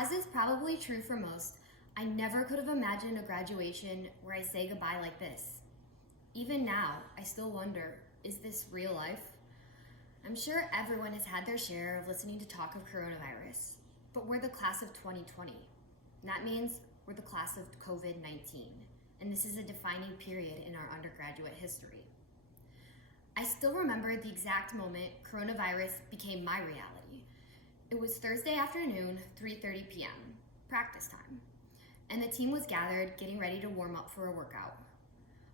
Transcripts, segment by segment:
As is probably true for most, I never could have imagined a graduation where I say goodbye like this. Even now, I still wonder, is this real life? I'm sure everyone has had their share of listening to talk of coronavirus, but we're the class of 2020. That means we're the class of COVID-19, and this is a defining period in our undergraduate history. I still remember the exact moment coronavirus became my reality. It was Thursday afternoon, 3:30 p.m., practice time, and the team was gathered getting ready to warm up for a workout.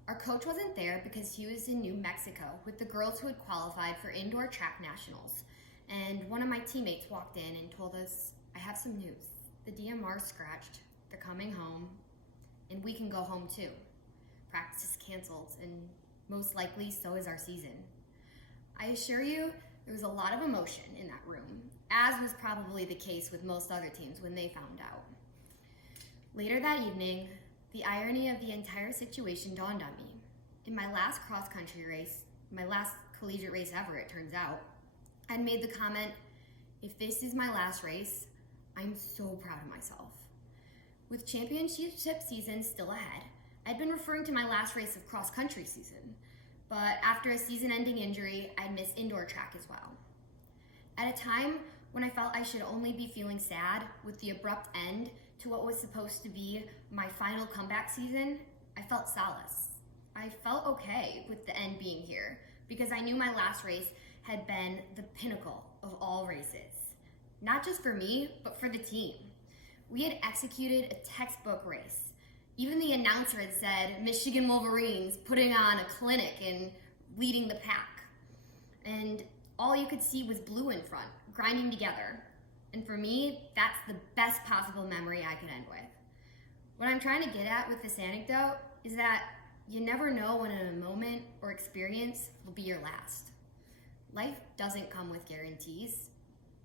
Our coach wasn't there because he was in New Mexico with the girls who had qualified for indoor track nationals, and one of my teammates walked in and told us, "I have some news. The DMR's scratched, they're coming home, and we can go home too. Practice is canceled, and most likely so is our season." I assure you, there was a lot of emotion in that room, as was probably the case with most other teams when they found out. Later that evening, the irony of the entire situation dawned on me. In my last cross-country race, my last collegiate race ever, it turns out, I'd made the comment, if this is my last race, I'm so proud of myself. With championship season still ahead, I'd been referring to my last race of cross-country season, but after a season-ending injury, I'd miss indoor track as well. At a time when I felt I should only be feeling sad with the abrupt end to what was supposed to be my final comeback season, I felt solace. I felt okay with the end being here because I knew my last race had been the pinnacle of all races. Not just for me, but for the team. We had executed a textbook race. Even the announcer had said, "Michigan Wolverines putting on a clinic and leading the pack." And all you could see was blue in front, grinding together. And for me, that's the best possible memory I could end with. What I'm trying to get at with this anecdote is that you never know when a moment or experience will be your last. Life doesn't come with guarantees,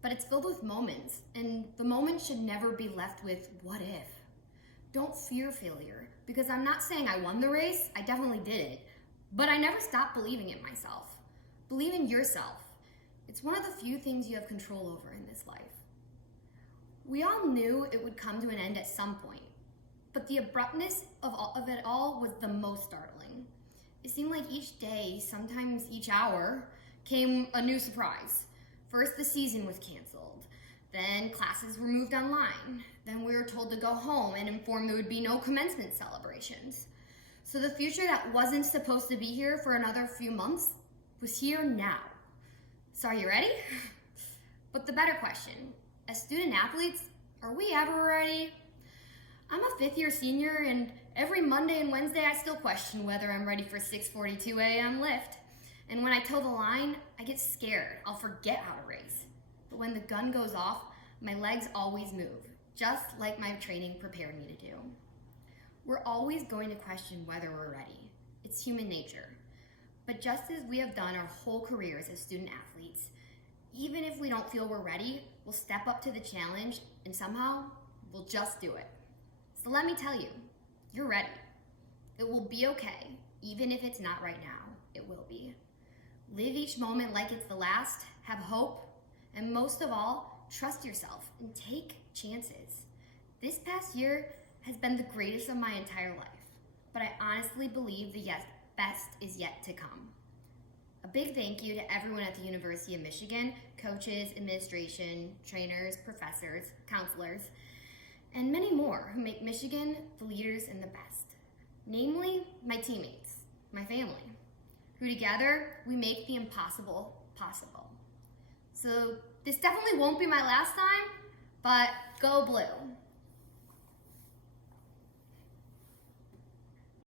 but it's filled with moments, and the moment should never be left with what if. Don't fear failure, because I'm not saying I won the race, I definitely did it, but I never stopped believing in myself. Believe in yourself. It's one of the few things you have control over in this life. We all knew it would come to an end at some point, but the abruptness of it all was the most startling. It seemed like each day, sometimes each hour, came a new surprise. First, the season was canceled. Then classes were moved online. Then we were told to go home and informed there would be no commencement celebrations. So the future that wasn't supposed to be here for another few months was here now. So are you ready? But the better question, as student athletes, are we ever ready? I'm a fifth-year senior, and every Monday and Wednesday I still question whether I'm ready for 6:42 a.m. lift. And when I toe the line, I get scared. I'll forget how to race. But when the gun goes off, my legs always move, just like my training prepared me to do. We're always going to question whether we're ready. It's human nature. But just as we have done our whole careers as student athletes, even if we don't feel we're ready, we'll step up to the challenge and somehow we'll just do it. So let me tell you, you're ready. It will be okay, even if it's not right now, it will be. Live each moment like it's the last, have hope, and most of all, trust yourself and take chances. This past year has been the greatest of my entire life, but I honestly believe the best is yet to come. A big thank you to everyone at the University of Michigan, coaches, administration, trainers, professors, counselors, and many more who make Michigan the leaders and the best. Namely, my teammates, my family, who together we make the impossible possible. So this definitely won't be my last time, but go blue.